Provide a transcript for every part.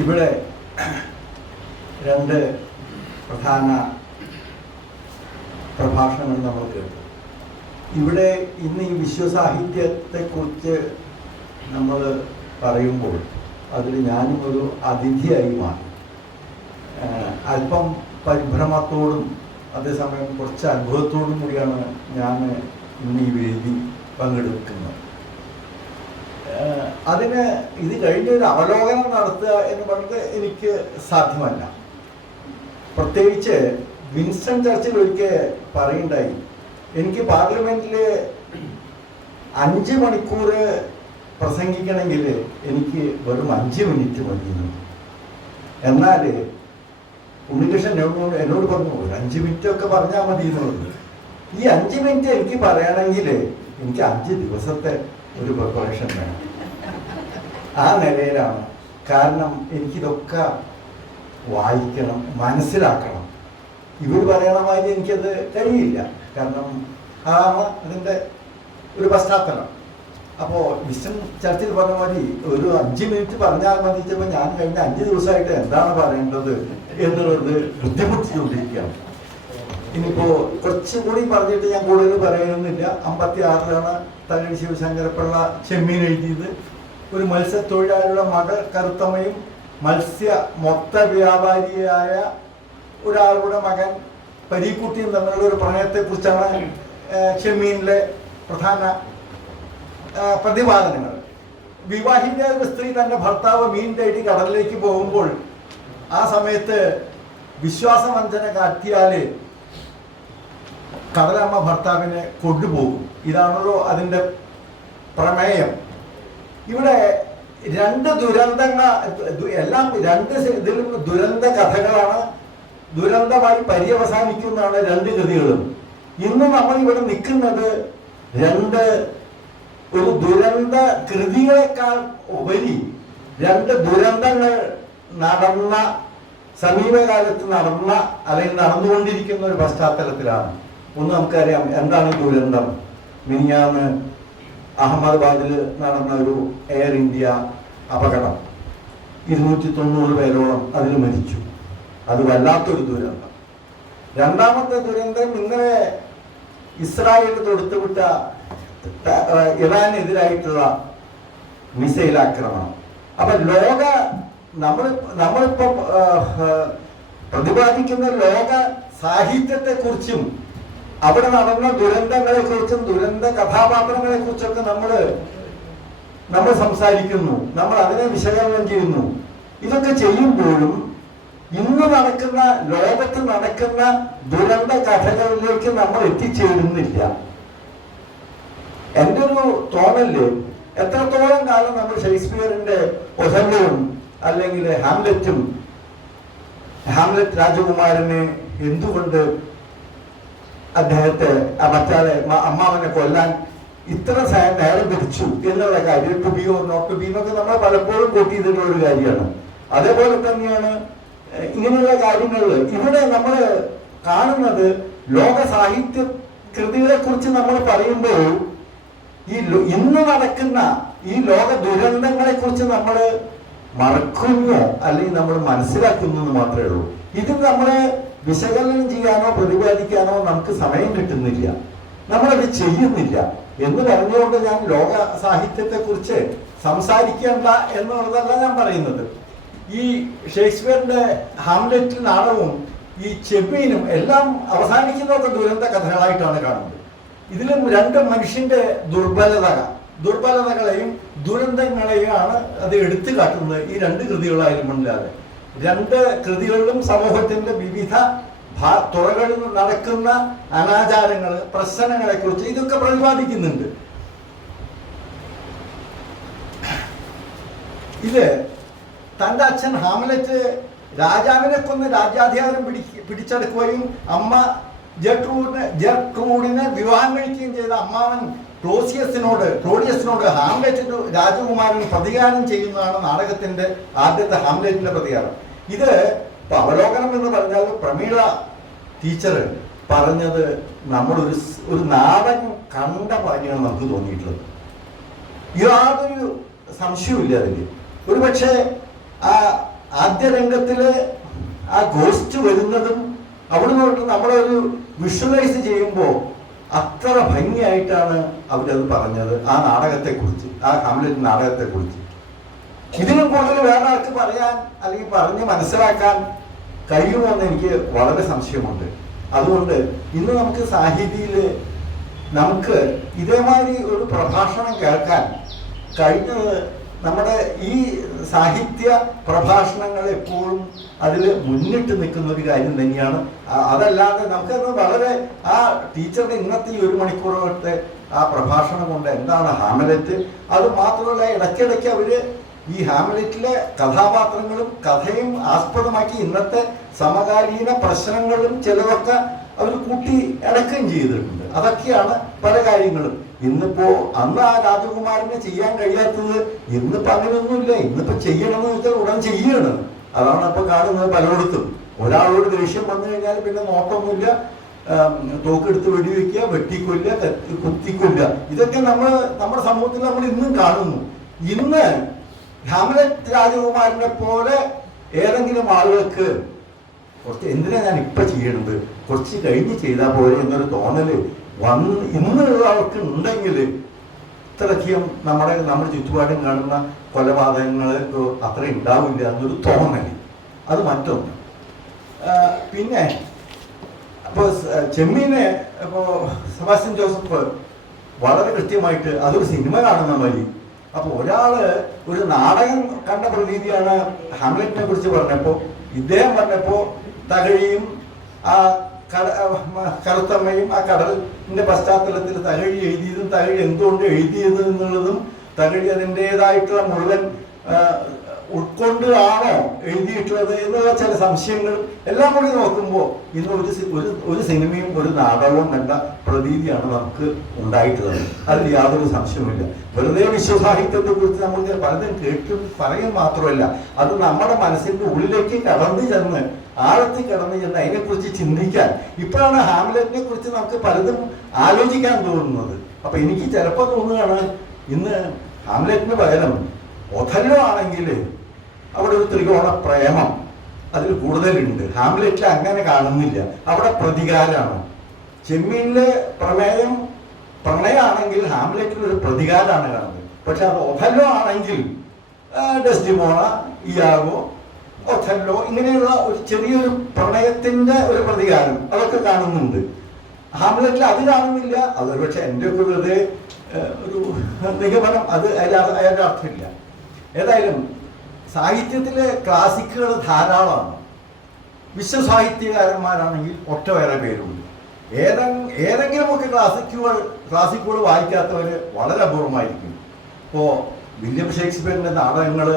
ഇവിടെ രണ്ട് പ്രധാന പ്രഭാഷണങ്ങൾ നമ്മൾ കേട്ടു. ഇവിടെ ഇന്ന് ഈ വിശ്വസാഹിത്യത്തെക്കുറിച്ച് നമ്മൾ പറയുമ്പോൾ അതിൽ ഞാനും ഒരു അതിഥിയായി മാറി. അല്പം പരിഭ്രമത്തോടും അതേസമയം കുറച്ച് അത്ഭുതത്തോടും കൂടിയാണ് ഞാൻ ഇന്ന് ഈ വേദി പങ്കെടുക്കുന്നത്. അതിന് ഇത് കഴിഞ്ഞൊരു അവലോകനം നടത്തുക എന്ന് പറഞ്ഞത് എനിക്ക് സാധ്യമല്ല. പ്രത്യേകിച്ച് വിൻസ്റ്റൺ ചർച്ചിൽ ഒരിക്കൽ പറയുണ്ടായി, എനിക്ക് പാർലമെന്റിൽ 5 മണിക്കൂർ പ്രസംഗിക്കണമെങ്കിൽ എനിക്ക് വെറും 5 മിനിറ്റ് മതിയെന്നു. എന്നാൽ ഉണ്ണികൃഷ്ണൻ എന്നോട് പറഞ്ഞു, ഒരു 5 മിനിറ്റൊക്കെ പറഞ്ഞാൽ മതി എന്നുള്ളത്. ഈ 5 മിനിറ്റ് എനിക്ക് പറയണമെങ്കിൽ എനിക്ക് 5 ദിവസത്തെ ഒരു പ്രിപ്പറേഷൻ വേണം. ആ നിലയിലാണ്. കാരണം എനിക്കിതൊക്കെ വായിക്കണം, മനസ്സിലാക്കണം. ഇവർ പറയണ മാതിരി എനിക്കത് കഴിയില്ല. കാരണം അതാണ് അതിൻ്റെ ഒരു പശ്ചാത്തലം. അപ്പോൾ വിൻസ്റ്റൺ ചർച്ചിൽ പറഞ്ഞ മാതിരി ഒരു 5 മിനിറ്റ് പറഞ്ഞാൽ മതി. ചിലപ്പോൾ ഞാൻ കഴിഞ്ഞ 5 ദിവസമായിട്ട് എന്താണ് പറയേണ്ടത് എന്നുള്ളത് ബുദ്ധിമുട്ടിച്ചുകൊണ്ടിരിക്കുകയാണ്. ഇനിയിപ്പോൾ കുറച്ചുകൂടി പറഞ്ഞിട്ട് ഞാൻ കൂടുതൽ പറയുന്നില്ല. 56-ലാണ് തകഴി ശിവശങ്കരപ്പിള്ള ചെമ്മീൻ എഴുതിയത്. ഒരു മത്സ്യത്തൊഴിലാളിയുടെ മകൾ കറുത്തമ്മയും മത്സ്യ മൊത്ത വ്യാപാരിയായ ഒരാളുടെ മകൻ പരീക്കുട്ടിയും തമ്മിലുള്ള ഒരു പ്രണയത്തെക്കുറിച്ചാണ് ചെമ്മീനിലെ പ്രധാന പ്രതിപാദനങ്ങൾ. വിവാഹിതയായ ഒരു സ്ത്രീ തൻ്റെ ഭർത്താവ് മീൻ തേടി കടലിലേക്ക് പോകുമ്പോൾ ആ സമയത്ത് വിശ്വാസവഞ്ചന കാട്ടിയാൽ കടലമ്മ ഭർത്താവിനെ കൊണ്ടുപോകും. ഇതാണല്ലോ അതിൻ്റെ പ്രമേയം. ഇവിടെ 2 ദുരന്തങ്ങൾ, എല്ലാം 2 ഇതിലും ദുരന്ത കഥകളാണ്. ദുരന്തമായി പര്യവസാനിക്കുന്നതാണ് 2 കൃതികളും. ഇന്ന് നമ്മൾ ഇവിടെ നിൽക്കുന്നത് 2 ഒരു ദുരന്ത കൃതികളെക്കാൾ ഉപരി 2 ദുരന്തങ്ങൾ നടന്ന, സമീപകാലത്ത് നടന്ന അല്ലെങ്കിൽ നടന്നുകൊണ്ടിരിക്കുന്ന ഒരു പശ്ചാത്തലത്തിലാണ്. ഒന്ന് നമുക്കറിയാം എന്താണ് ഈ ദുരന്തം. മിനിഞ്ഞാന്ന് അഹമ്മദാബാദിൽ നടന്ന ഒരു എയർ ഇന്ത്യ അപകടം, 290 പേരോളം അതിൽ മരിച്ചു. അത് വല്ലാത്തൊരു ദുരന്തം. രണ്ടാമത്തെ ദുരന്തം ഇന്നലെ ഇസ്രായേൽ തൊടുത്തുവിട്ട ഇറാനെതിരായിട്ടുള്ള മിസൈൽ ആക്രമണം. അപ്പൊ നമ്മളിപ്പോ പ്രതിപാദിക്കുന്ന ലോക സാഹിത്യത്തെക്കുറിച്ചും അവിടെ നടന്ന ദുരന്തങ്ങളെ കുറിച്ചും ദുരന്ത കഥാപാത്രങ്ങളെ കുറിച്ചൊക്കെ നമ്മൾ സംസാരിക്കുന്നു, നമ്മൾ അതിനെ വിശകലനം ചെയ്യുന്നു. ഇതൊക്കെ ചെയ്യുമ്പോഴും ഇന്ന് നടക്കുന്ന, ലോകത്ത് നടക്കുന്ന ദുരന്ത കഥകളിലേക്ക് നമ്മൾ എത്തിച്ചേരുന്നില്ല. എൻ്റെ ഒരു തോന്നല്, എത്രത്തോളം കാലം നമ്മൾ ഷേക്സ്പിയറിന്റെ ഒഥല്ലോയും അല്ലെങ്കിൽ ഹാംലെറ്റ് രാജകുമാരനെ എന്തുകൊണ്ട് അദ്ദേഹത്തെ മറ്റാളെ അമ്മാവനെ കൊല്ലാൻ ഇത്ര നേരം പിടിച്ചു എന്നുള്ള കാര്യം, to be or not to be എന്നൊക്കെ നമ്മൾ പലപ്പോഴും കോട്ട് ചെയ്തിട്ടുള്ള ഒരു കാര്യമാണ്. അതേപോലെ തന്നെയാണ് ഇങ്ങനെയുള്ള കാര്യങ്ങൾ. ഇവിടെ നമ്മൾ കാണുന്നത് ലോക സാഹിത്യ കൃതികളെ കുറിച്ച് നമ്മൾ പറയുമ്പോൾ ഈ ഇന്ന് നടക്കുന്ന ഈ ലോക ദുരന്തങ്ങളെ കുറിച്ച് നമ്മൾ മറക്കുന്നു അല്ലെങ്കിൽ നമ്മൾ മനസ്സിലാക്കുന്നു എന്ന് മാത്രമേ ഉള്ളൂ. ഇത് നമ്മളെ വിശകലനം ചെയ്യാനോ പ്രതിപാദിക്കാനോ നമുക്ക് സമയം കിട്ടുന്നില്ല, നമ്മളത് ചെയ്യുന്നില്ല എന്ന് പറഞ്ഞുകൊണ്ട് ഞാൻ ലോക സാഹിത്യത്തെ കുറിച്ച് സംസാരിക്കേണ്ട എന്നുള്ളതല്ല ഞാൻ പറയുന്നത്. ഈ ഷേക്സ്പിയറിന്റെ ഹാംലെറ്റ് നാടകവും ഈ ചെമ്മീനും എല്ലാം അവസാനിക്കുന്നതൊക്കെ ദുരന്ത കഥകളായിട്ടാണ് കാണുന്നത്. ഇതിലും 2 മനുഷ്യന്റെ ദുർബലതകളെയും ദുരന്തങ്ങളെയുമാണ് അത് എടുത്തു കാട്ടുന്നത്. ഈ 2 കൃതികളായാലും മുന്നിലാതെ 2 കൃതികളിലും സമൂഹത്തിന്റെ വിവിധ തുറകളിൽ നടക്കുന്ന അനാചാരങ്ങൾ, പ്രശ്നങ്ങളെ കുറിച്ച് ഇതൊക്കെ പ്രതിപാദിക്കുന്നുണ്ട്. ഇത് തൻ്റെ അച്ഛൻ ഹാംലെറ്റ് രാജാവിനെ കൊന്ന് രാജ്യാധികാരം പിടിച്ചെടുക്കുകയും അമ്മ ജെർട്രൂഡിനെ വിവാഹം കഴിക്കുകയും ചെയ്ത അമ്മാവൻ ക്ലോഡിയസിനോട് ഹാംലെറ്റ് രാജകുമാരൻ പ്രതികാരം ചെയ്യുന്നതാണ് നാടകത്തിന്റെ ആദ്യത്തെ ഹാംലെറ്റിന്റെ പ്രതികാരം. ഇത് അവലോകനം എന്ന് പറഞ്ഞാൽ പ്രമീള ടീച്ചർ പറഞ്ഞത് നമ്മളൊരു നാടകം കണ്ട മാതിരിയാണ് നമുക്ക് തോന്നിയിട്ടുള്ളത്. യാതൊരു സംശയമില്ല അതിൽ. ഒരുപക്ഷെ ആദ്യ രംഗത്തില് ആ ഗോസ്റ്റ് വരുന്നതും അവിടുന്ന് തൊട്ട് നമ്മളൊരു വിഷ്വലൈസ് ചെയ്യുമ്പോൾ അത്ര ഭംഗിയായിട്ടാണ് അവരത് പറഞ്ഞത് ആ നാടകത്തെക്കുറിച്ച്, ആ ഹാംലെറ്റ് നാടകത്തെക്കുറിച്ച്. ഇതിനും കൂടുതൽ വേറെ ആൾക്ക് പറയാൻ അല്ലെങ്കിൽ പറഞ്ഞ് മനസ്സിലാക്കാൻ കഴിയുമോ എന്ന് എനിക്ക് വളരെ സംശയമുണ്ട്. അതുകൊണ്ട് ഇന്ന് നമുക്ക് സാഹിതിയിൽ നമുക്ക് ഇതേമാതിരി ഒരു പ്രഭാഷണം കേൾക്കാൻ കഴിഞ്ഞത് നമ്മുടെ ഈ സാഹിത്യ പ്രഭാഷണങ്ങൾ എപ്പോഴും അതിൽ മുന്നിട്ട് നിൽക്കുന്ന ഒരു കാര്യം തന്നെയാണ്. അതല്ലാതെ നമുക്കത് വളരെ ആ ടീച്ചറുടെ ഇന്നത്തെ ഈ 1 മണിക്കൂറത്തെ ആ പ്രഭാഷണം കൊണ്ട് എന്താണ് ഹാംലെറ്റ്, അത് മാത്രമല്ല ഇടയ്ക്കിടയ്ക്ക് അവര് ഈ ഹാംലെറ്റിലെ കഥാപാത്രങ്ങളും കഥയും ആസ്പദമാക്കി ഇന്നത്തെ സമകാലീന പ്രശ്നങ്ങളും ചിലതൊക്കെ അവർ കൂട്ടി ഇണക്കുകയും ചെയ്തിട്ടുണ്ട്. അതൊക്കെയാണ് പല കാര്യങ്ങളും. ഇന്നിപ്പോ അന്ന് ആ രാജകുമാരനെ ചെയ്യാൻ കഴിയാത്തത് ഇന്നിപ്പോ അങ്ങനെയൊന്നുമില്ല. ഇന്നിപ്പോ ചെയ്യണമെന്ന് വെച്ചാൽ ഉടൻ ചെയ്യണം. അതാണ് ഇപ്പൊ കാണുന്നത് പലയിടത്തും. ഒരാളോട് ദേഷ്യം വന്നു കഴിഞ്ഞാൽ പിന്നെ നോട്ടമൊന്നുമില്ല, തോക്കെടുത്ത് വെടിവെക്കുക, വെട്ടിക്കൊല്ല, കുത്തിക്കൊല്ല. ഇതൊക്കെ നമ്മുടെ സമൂഹത്തിൽ നമ്മൾ ഇന്നും കാണുന്നു. ഇന്ന് ഹാംലെറ്റ് രാജകുമാരനെ പോലെ ഏതെങ്കിലും ആളുകൾക്ക് കുറച്ച് എന്തിനാ ഞാൻ ഇപ്പൊ ചെയ്യണത്, കുറച്ച് കഴിഞ്ഞ് ചെയ്താൽ പോലെ എന്നൊരു തോന്നല് ഇന്നുള്ള ആൾക്ക് ഉണ്ടെങ്കിൽ ഇത്രയധികം നമ്മുടെ ചുറ്റുപാടും കാണുന്ന കൊലപാതകങ്ങൾ അത്ര ഉണ്ടാവില്ല എന്നൊരു തോന്നല്. അത് മറ്റൊന്ന്. പിന്നെ അപ്പോൾ ചെമ്മീനെ ഇപ്പോൾ സെബാസ്റ്റ്യൻ ജോസഫ് വളരെ കൃത്യമായിട്ട് അതൊരു സിനിമ കാണുന്ന മതി. അപ്പോൾ ഒരാള് ഒരു നാടകം കണ്ട പ്രതീതിയാണ് ഹാംലെറ്റിനെ കുറിച്ച് പറഞ്ഞപ്പോൾ ഇദ്ദേഹം പറഞ്ഞപ്പോൾ തകഴിയും ആ കറുത്തമ്മയും ആ കടലിന്റെ പശ്ചാത്തലത്തിൽ തകഴി എഴുതിയതും തകഴി എന്തുകൊണ്ട് എഴുതിയത് എന്നുള്ളതും തകഴി അതിൻ്റെതായിട്ടുള്ള മുഴുവൻ ഉൾക്കൊണ്ട് ആണോ എഴുതിയിട്ടുള്ളത് എന്നുള്ള ചില സംശയങ്ങളും എല്ലാം കൂടി നോക്കുമ്പോൾ ഇന്ന് ഒരു സിനിമയും ഒരു നാടകവും കണ്ട പ്രതീതിയാണ് നമുക്ക് ഉണ്ടായിട്ടുള്ളത്. അതിൽ യാതൊരു സംശയവുമില്ല. വെറുതെ വിശ്വസാഹിത്യത്തെ കുറിച്ച് നമുക്ക് പലതും കേട്ടും പറയും മാത്രമല്ല, അത് നമ്മുടെ മനസ്സിന്റെ ഉള്ളിലേക്ക് കടന്നു ചെന്ന് ആഴത്തിൽ കടന്നു ചെന്ന് അതിനെക്കുറിച്ച് ചിന്തിക്കാൻ ഇപ്പോഴാണ് ഹാംലെറ്റിനെ കുറിച്ച് നമുക്ക് പലതും ആലോചിക്കാൻ തോന്നുന്നത്. അപ്പൊ എനിക്ക് ചിലപ്പോൾ തോന്നുകയാണ് ഇന്ന് ഹാംലെറ്റിന് പകരം ഒഥല്ലോ ആണെങ്കിൽ അവിടെ ഒരു ത്രികോണ പ്രേമം അതിൽ കൂടുതലുണ്ട്. ഹാംലെറ്റിൽ അങ്ങനെ കാണുന്നില്ല. അവിടെ പ്രതികാരമാണ്. ചെമ്മീനിലെ പ്രണയമാണെങ്കിൽ ഹാംലെറ്റിൽ ഒരു പ്രതികാരമാണ് കാണുന്നത്. പക്ഷെ അത് ഒഥല്ലോ ആണെങ്കിൽ ഡെസ്ഡിമോണ, ഇയാഗോ, ഒഥല്ലോ ഇങ്ങനെയുള്ള ഒരു ചെറിയൊരു പ്രണയത്തിന്റെ ഒരു പ്രതികാരം അതൊക്കെ കാണുന്നുണ്ട്. ഹാംലെറ്റിൽ അത് കാണുന്നില്ല. അതൊരു പക്ഷെ എൻ്റെ ഒക്കെ വെറുതെ ഒരു നിഗമനം, അത് അതിൻ്റെ അർത്ഥമില്ല. ഏതായാലും സാഹിത്യത്തിലെ ക്ലാസിക്കുകൾ ധാരാളമാണ്. വിശ്വസാഹിത്യകാരന്മാരാണെങ്കിൽ ഒറ്റ വേറെ പേരുണ്ട്. ഏതെങ്കിലുമൊക്കെ ക്ലാസിക്കുകൾ വായിക്കാത്തവർ വളരെ അപൂർവമായിരിക്കും. ഇപ്പോൾ വില്യം ഷേക്സ്പിയറിൻ്റെ നാടകങ്ങൾ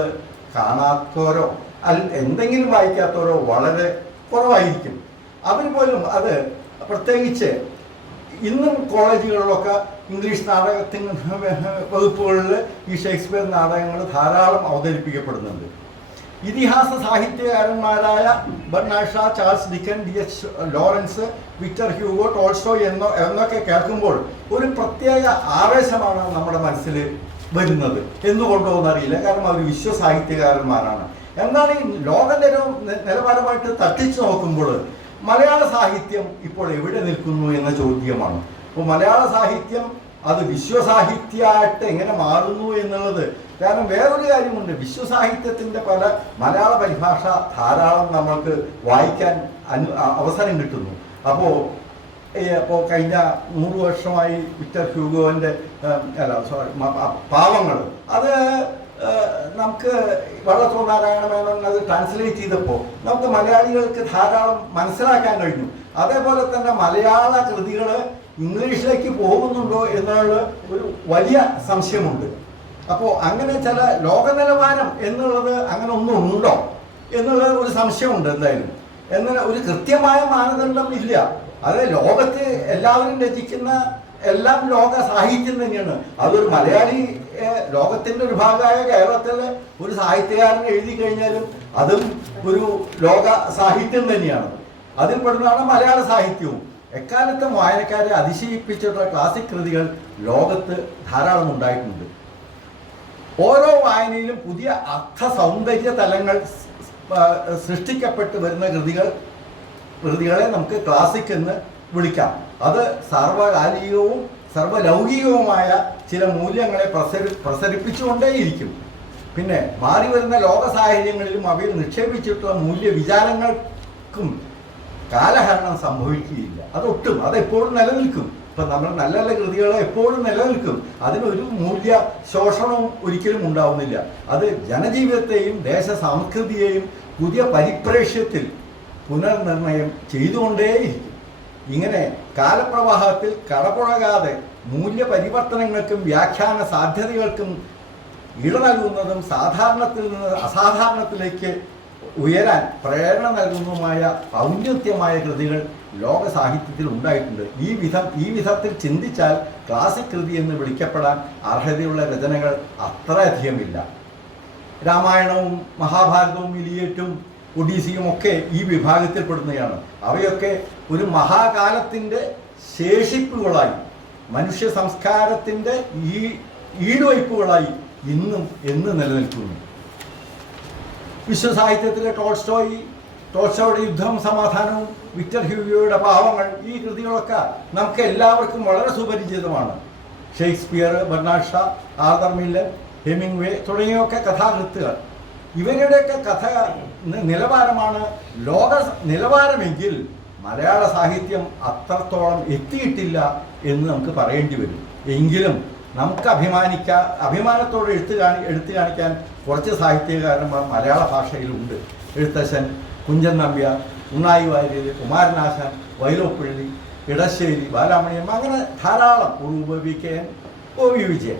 കാണാത്തവരോ എന്തെങ്കിലും വായിക്കാത്തവരോ വളരെ കുറവായിരിക്കും. അവർ പോലും അത് പ്രത്യേകിച്ച് ഇന്നും കോളേജുകളിലൊക്കെ ഇംഗ്ലീഷ് നാടകത്തിന് വകുപ്പുകളിൽ ഈ ഷേക്സ്പിയർ നാടകങ്ങൾ ധാരാളം അവതരിപ്പിക്കപ്പെടുന്നുണ്ട്. ഇതിഹാസ സാഹിത്യകാരന്മാരായ Bernard Shaw, Charles Dickens, D.H. Lawrence, Victor Hugo, Tolstoy എന്നൊക്കെ കേൾക്കുമ്പോൾ ഒരു പ്രത്യേക ആവേശമാണ് നമ്മുടെ മനസ്സിൽ വരുന്നത്. എന്തുകൊണ്ടോ എന്നറിയില്ല. കാരണം അവർ വിശ്വസാഹിത്യകാരന്മാരാണ്. എന്നാൽ ഈ ലോക നിലവാരമായിട്ട് തട്ടിച്ചു നോക്കുമ്പോൾ മലയാള സാഹിത്യം ഇപ്പോൾ എവിടെ നിൽക്കുന്നു എന്ന ചോദ്യമാണ്. അപ്പോൾ മലയാള സാഹിത്യം അത് വിശ്വസാഹിത്യമായിട്ട് എങ്ങനെ മാറുന്നു എന്നുള്ളത്. കാരണം വേറൊരു കാര്യമുണ്ട്, വിശ്വസാഹിത്യത്തിൻ്റെ പല മലയാള പരിഭാഷ ധാരാളം നമ്മൾക്ക് വായിക്കാൻ അവസരം കിട്ടുന്നു. അപ്പോൾ കഴിഞ്ഞ 100 വർഷമായി വിക്ടർ ഹ്യൂഗോൻ്റെ പാവങ്ങൾ അത് നമുക്ക് വള്ളത്തോൾ നാരായണ മേനോൻ അത് ട്രാൻസ്ലേറ്റ് ചെയ്തപ്പോൾ നമുക്ക് മലയാളികൾക്ക് ധാരാളം മനസ്സിലാക്കാൻ കഴിഞ്ഞു. അതേപോലെ തന്നെ മലയാള കൃതികൾ ഇംഗ്ലീഷിലേക്ക് പോകുന്നുണ്ടോ എന്നുള്ള ഒരു വലിയ സംശയമുണ്ട്. അപ്പോൾ അങ്ങനെ ചില ലോക നിലവാരം എന്നുള്ളത് അങ്ങനെ ഒന്നും ഉണ്ടോ എന്നുള്ള ഒരു സംശയമുണ്ട്. എന്തായാലും എന്നാൽ ഒരു കൃത്യമായ മാനദണ്ഡം ഇല്ല. അത് ലോകത്ത് എല്ലാവരും രചിക്കുന്ന എല്ലാം ലോക സാഹിത്യം തന്നെയാണ്. അതൊരു മലയാളി ലോകത്തിൻ്റെ ഒരു ഭാഗമായ കേരളത്തിലെ ഒരു സാഹിത്യകാരൻ എഴുതി കഴിഞ്ഞാലും അതും ഒരു ലോക സാഹിത്യം തന്നെയാണ്. അതിൽ പെടുന്നതാണ് മലയാള സാഹിത്യവും. എക്കാലത്തും വായനക്കാരെ അതിശയിപ്പിച്ചിട്ടുള്ള ക്ലാസിക് കൃതികൾ ലോകത്ത് ധാരാളം ഉണ്ടായിട്ടുണ്ട്. ഓരോ വായനയിലും പുതിയ അർത്ഥ സൗന്ദര്യ തലങ്ങൾ സൃഷ്ടിക്കപ്പെട്ട് വരുന്ന കൃതികളെ നമുക്ക് ക്ലാസിക് എന്ന് വിളിക്കാം. അത് സർവകാലികവും സർവലൗകികവുമായ ചില മൂല്യങ്ങളെ പ്രസരിപ്പിച്ചുകൊണ്ടേയിരിക്കും. പിന്നെ മാറി വരുന്ന ലോക സാഹചര്യങ്ങളിലും അവയിൽ നിക്ഷേപിച്ചിട്ടുള്ള മൂല്യവിചാരങ്ങൾക്കും കാലഹരണം സംഭവിക്കുകയില്ല. അതെപ്പോഴും നിലനിൽക്കും. ഇപ്പം നമ്മൾ നല്ല നല്ല കൃതികൾ എപ്പോഴും നിലനിൽക്കും. അതിനൊരു മൂല്യ ശോഷണവും ഒരിക്കലും ഉണ്ടാവുന്നില്ല. അത് ജനജീവിതത്തെയും ദേശ സംസ്കൃതിയെയും പുതിയ പരിപ്രേക്ഷ്യത്തിൽ പുനർനിർണയം ചെയ്തുകൊണ്ടേയിരിക്കും. ഇങ്ങനെ കാലപ്രവാഹത്തിൽ കടപുഴകാതെ മൂല്യപരിവർത്തനങ്ങൾക്കും വ്യാഖ്യാന സാധ്യതകൾക്കും ഇട നൽകുന്നതും സാധാരണത്തിൽ നിന്ന് അസാധാരണത്തിലേക്ക് ഉയരാൻ പ്രേരണ നൽകുന്നതുമായ ഔന്നത്യമായ കൃതികൾ ലോക സാഹിത്യത്തിൽ ഉണ്ടായിട്ടുണ്ട്. ഈ വിധത്തിൽ ചിന്തിച്ചാൽ ക്ലാസിക് കൃതി എന്ന് വിളിക്കപ്പെടാൻ അർഹതയുള്ള രചനകൾ അത്രയധികമില്ല. രാമായണവും മഹാഭാരതവും ഇലിയറ്റും ഒഡീസിയും ഒക്കെ ഈ വിഭാഗത്തിൽപ്പെടുന്നതാണ്. അവയൊക്കെ ഒരു മഹാകാലത്തിൻ്റെ ശേഷിപ്പുകളായി, മനുഷ്യ സംസ്കാരത്തിൻ്റെ ഈടുവയ്പ്പുകളായി എന്ന് നിലനിൽക്കുന്നു. വിശ്വസാഹിത്യത്തിലെ ടോൾസ്റ്റോയുടെ യുദ്ധവും സമാധാനവും, വിക്ടർ ഹ്യൂഗോയുടെ പാവങ്ങൾ, ഈ കൃതികളൊക്കെ നമുക്ക് എല്ലാവർക്കും വളരെ സുപരിചിതമാണ്. Shakespeare, Bernard Shaw, Arthur Miller, Hemingway തുടങ്ങിയൊക്കെ കഥാകൃത്തുകൾ. ഇവരുടെയൊക്കെ കഥ നിലവാരമാണ് ലോക നിലവാരമെങ്കിൽ മലയാള സാഹിത്യം അത്രത്തോളം എത്തിയിട്ടില്ല എന്ന് നമുക്ക് പറയേണ്ടി വരും. എങ്കിലും നമുക്ക് അഭിമാനത്തോടെ എടുത്തു കാണിക്കാൻ കുറച്ച് സാഹിത്യകാരന്മാർ മലയാള ഭാഷയിലുണ്ട്. എഴുത്തച്ഛൻ, കുഞ്ചൻ നമ്പ്യാർ, ഉണ്ണായി വാര്യർ, കുമാരനാശാൻ, വൈലോപ്പിള്ളി, ഇടശ്ശേരി ബാലാമണിയമ്മ, അങ്ങനെ ധാരാളം, ഉപവിക്കയൻ, OV വിജയൻ.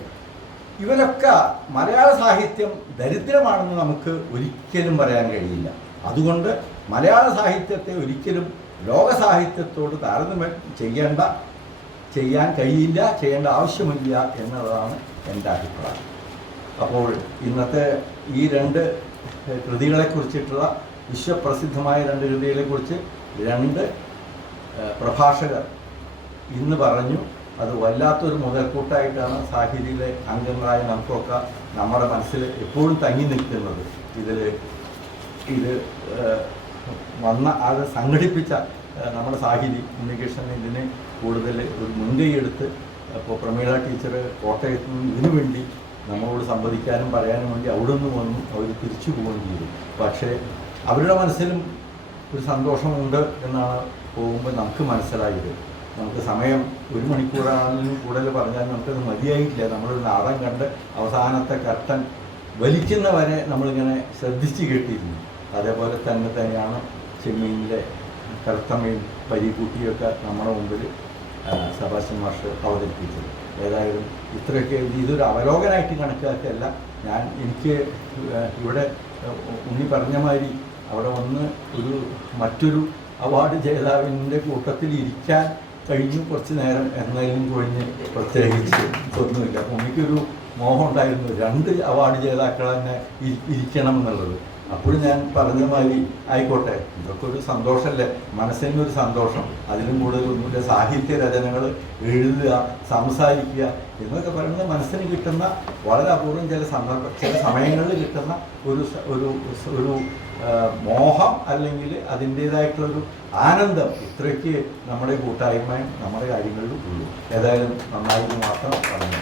ഇവരൊക്കെ മലയാള സാഹിത്യം ദരിദ്രമാണെന്ന് നമുക്ക് ഒരിക്കലും പറയാൻ കഴിയില്ല. അതുകൊണ്ട് മലയാള സാഹിത്യത്തെ ഒരിക്കലും ലോക സാഹിത്യത്തോട് താരതമ്യം ചെയ്യാൻ കഴിയില്ല, ചെയ്യേണ്ട ആവശ്യമില്ല എന്നതാണ് എൻ്റെ അഭിപ്രായം. അപ്പോൾ ഇന്നത്തെ ഈ രണ്ട് കൃതികളെക്കുറിച്ചിട്ടുള്ള വിശ്വപ്രസിദ്ധമായ രണ്ട് കൃതികളെക്കുറിച്ച് രണ്ട് പ്രഭാഷകർ ഇന്ന് പറഞ്ഞു. അത് വല്ലാത്തൊരു മുതൽക്കൂട്ടായിട്ടാണ് സാഹിതിയിലെ അംഗങ്ങളായ നമുക്കൊക്കെ നമ്മുടെ മനസ്സിൽ എപ്പോഴും തങ്ങി നിൽക്കുന്നത്. ഇത് അത് സംഘടിപ്പിച്ച നമ്മുടെ സാഹിതി ഉണ്ണികൃഷ്ണൻ ഇതിനെ കൂടുതൽ ഒരു മുൻകൈയെടുത്ത്, ഇപ്പോൾ പ്രമീള ടീച്ചർ കോട്ടയത്ത് നിന്ന് ഇതിനു വേണ്ടി നമ്മളോട് സംവദിക്കാനും പറയാനും വേണ്ടി അവിടെ നിന്ന് വന്നു, അവർ തിരിച്ചു പോവുകയും ചെയ്തു. പക്ഷേ അവരുടെ മനസ്സിലും ഒരു സന്തോഷമുണ്ട് എന്നാണ് പോകുമ്പോൾ നമുക്ക് മനസ്സിലായത്. നമുക്ക് സമയം 1 മണിക്കൂറാണെങ്കിലും കൂടുതൽ പറഞ്ഞാൽ നമുക്കത് മതിയായിട്ടില്ല. നമ്മളൊരു നാടകം കണ്ട് അവസാനത്തെ കർട്ടൻ വലിക്കുന്നവരെ നമ്മളിങ്ങനെ ശ്രദ്ധിച്ച് കേട്ടിരുന്നു. അതേപോലെ തന്നെയാണ് ചെമ്മീനിലെ കറുത്തമ്മയും പരീക്കുട്ടിയൊക്കെ നമ്മുടെ മുമ്പിൽ സെബാസ്റ്റ്യൻ മാസ്റ്റർ അവതരിപ്പിച്ചത്. ഏതായാലും ഇത്രയൊക്കെ ഇതൊരു അവലോകനമായിട്ട് കണക്കാക്കല്ല. എനിക്ക് ഇവിടെ ഉണ്ണി പറഞ്ഞ മാതിരി അവിടെ വന്ന് മറ്റൊരു അവാർഡ് ജേതാവിൻ്റെ കൂട്ടത്തിൽ ഇരിക്കാൻ കഴിഞ്ഞു കുറച്ച് നേരം എന്നതിലും കഴിഞ്ഞ് പ്രത്യേകിച്ച് ഒന്നുമില്ല. ഉണ്ണിക്കൊരു മോഹം ഉണ്ടായിരുന്നു 2 അവാർഡ് ജേതാക്കൾ തന്നെ ഇരിക്കണം എന്നുള്ളത്. അപ്പോഴും ഞാൻ പറഞ്ഞ മാതിരി ആയിക്കോട്ടെ, ഇതൊക്കെ ഒരു സന്തോഷമല്ലേ, മനസ്സിനൊരു സന്തോഷം. അതിലും കൂടുതലൊന്നുമില്ല. സാഹിത്യ രചനകൾ എഴുതുക, സംസാരിക്കുക എന്നൊക്കെ പറയുന്നത് മനസ്സിന് കിട്ടുന്ന വളരെ അപൂർവം ചില സമയങ്ങളിൽ കിട്ടുന്ന ഒരു മോഹം, അല്ലെങ്കിൽ അതിൻ്റേതായിട്ടുള്ളൊരു ആനന്ദം. ഇത്രയ്ക്ക് നമ്മുടെ കൂട്ടായ്മയും നമ്മുടെ കാര്യങ്ങളിലും ഉള്ളൂ. ഏതായാലും നന്നായിട്ട് മാത്രം പറഞ്ഞു.